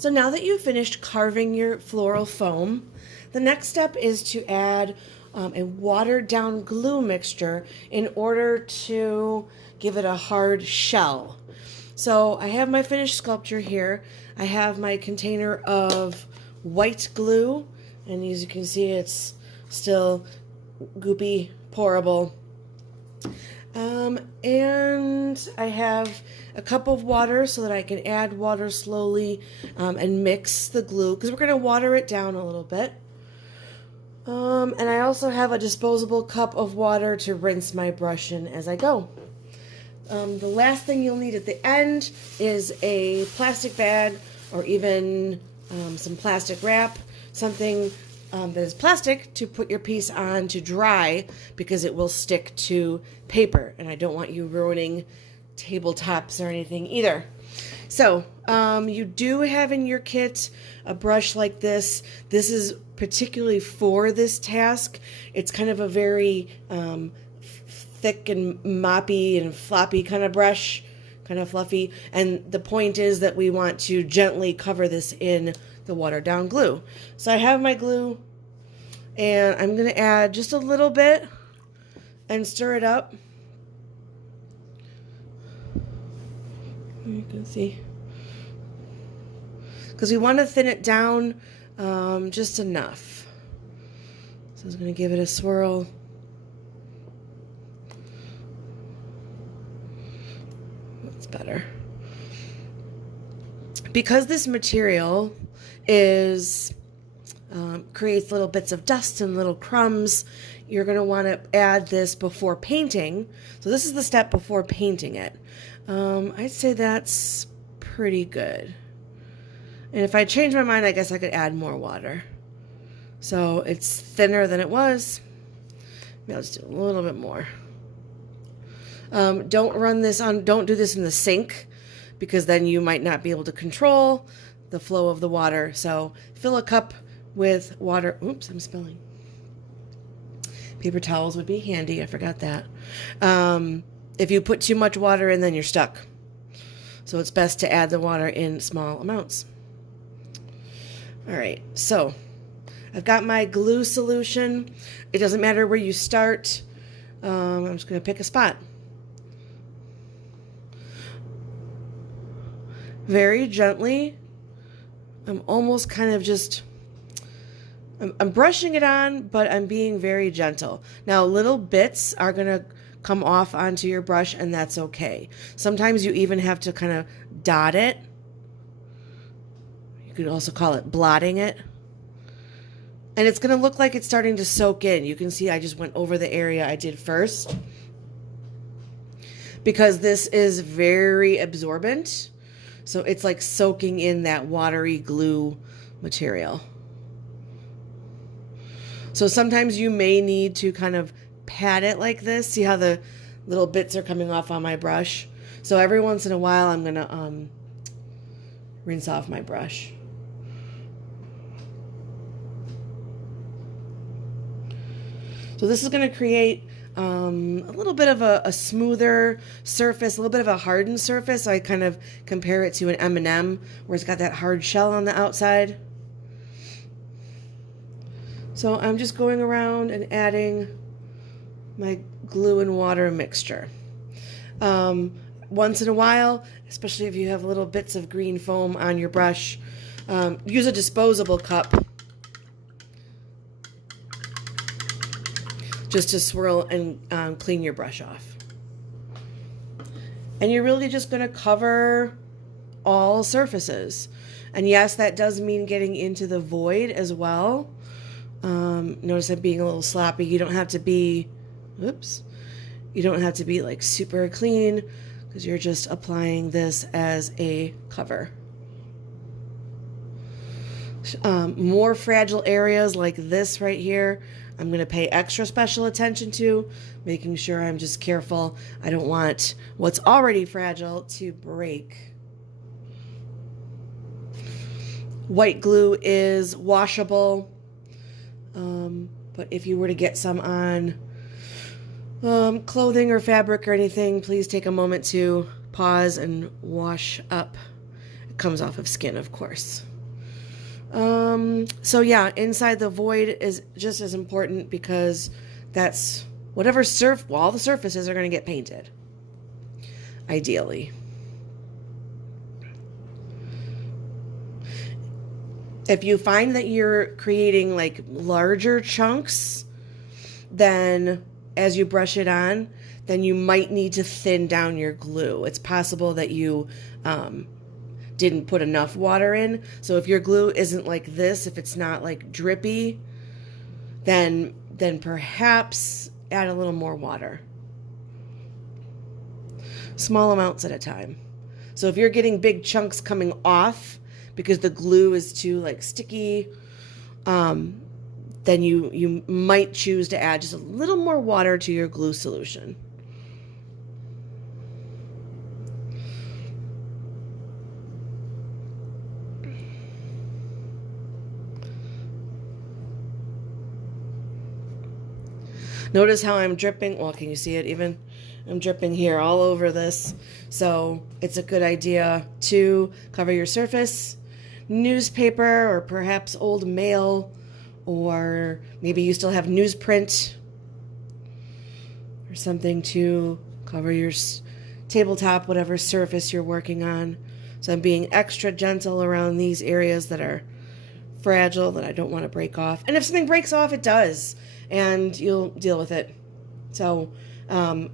So now that you've finished carving your floral foam, the next step is to add a watered down glue mixture in order to give it a hard shell. So I have my finished sculpture here. I have my container of white glue, and as you can see, it's still goopy, pourable. And I have a cup of water so that I can add water slowly and mix the glue because we're going to water it down a little bit. And I also have a disposable cup of water to rinse my brush in as I go. The last thing you'll need at the end is a plastic bag or even some plastic wrap, something that is plastic to put your piece on to dry because it will stick to paper, and I don't want you ruining tabletops or anything either. So you do have in your kit a brush like this. This is particularly for this task. It's kind of a very thick and moppy and floppy kind of brush, kind of fluffy, and the point is that we want to gently cover this in the watered down glue. So I have my glue, and I'm going to add just a little bit and stir it up. You can see, because we want to thin it down just enough. So I'm going to give it a swirl. That's better. Because this material is creates little bits of dust and little crumbs, you're going to want to add this before painting. So this is the step before painting it. I'd say that's pretty good. And if I change my mind, I guess I could add more water. So it's thinner than it was. Maybe I'll just do a little bit more. Don't do this in the sink because then you might not be able to control the flow of the water. So fill a cup with water. Oops, I'm spilling. Paper towels would be handy. I forgot that. If you put too much water in, then you're stuck. So it's best to add the water in small amounts. All right, so I've got my glue solution. It doesn't matter where you start. I'm just going to pick a spot. Very gently. I'm almost kind of just, I'm brushing it on, but I'm being very gentle. Now, little bits are going to come off onto your brush, and that's okay. Sometimes you even have to kind of dot it. You could also call it blotting it. And it's going to look like it's starting to soak in. You can see I just went over the area I did first, because this is very absorbent. So it's like soaking in that watery glue material. So sometimes you may need to kind of pat it like this. See how the little bits are coming off on my brush? So every once in a while I'm going to rinse off my brush. So this is going to create a little bit of a smoother surface, a little bit of a hardened surface. So I kind of compare it to an M&M where it's got that hard shell on the outside. So I'm just going around and adding my glue and water mixture. Once in a while, especially if you have little bits of green foam on your brush, use a disposable cup just to swirl and clean your brush off. And you're really just going to cover all surfaces. And yes, that does mean getting into the void as well. Notice I'm being a little sloppy. You don't have to be, you don't have to be like super clean because you're just applying this as a cover. More fragile areas like this right here, I'm going to pay extra special attention to, making sure I'm just careful. I don't want what's already fragile to break. White glue is washable, but if you were to get some on clothing or fabric or anything, please take a moment to pause and wash up. comes off of skin, of course. So yeah, inside the void is just as important because that's whatever all the surfaces are going to get painted, ideally. If you find that you're creating like larger chunks, then as you brush it on, then you might need to thin down your glue. It's possible that you didn't put enough water in. So if your glue isn't like this, if it's not like drippy, then perhaps add a little more water. Small amounts at a time. So if you're getting big chunks coming off because the glue is too like sticky, then you might choose to add just a little more water to your glue solution. Notice how I'm dripping. Well, can you see it even? I'm dripping here all over this. So it's a good idea to cover your surface. Newspaper or perhaps old mail, or maybe you still have newsprint or something to cover your tabletop, whatever surface you're working on. So I'm being extra gentle around these areas that are fragile, that I don't want to break off. And if something breaks off, it does, and you'll deal with it. So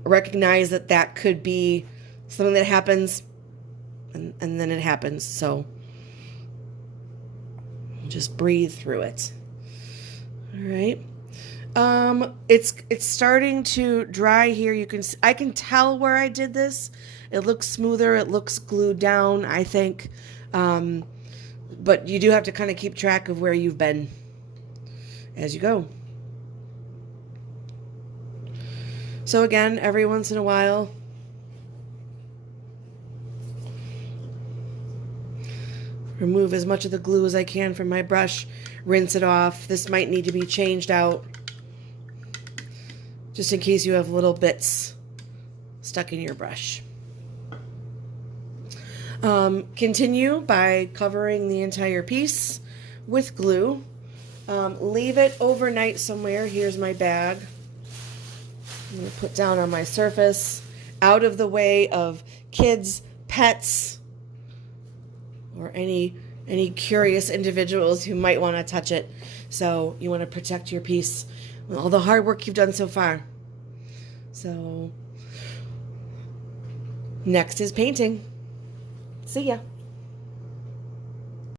recognize that could be something that happens, and then it happens. So just breathe through it. All right. It's starting to dry here. I can tell where I did this. It looks smoother. It looks glued down, I think. But you do have to kind of keep track of where you've been as you go. So again, every once in a while, remove as much of the glue as I can from my brush, rinse it off. This might need to be changed out just in case you have little bits stuck in your brush. Continue by covering the entire piece with glue. Leave it overnight somewhere. Here's my bag. I'm going to put down on my surface, out of the way of kids, pets, or any curious individuals who might want to touch it. So you want to protect your piece with all the hard work you've done so far. So next is painting. See ya.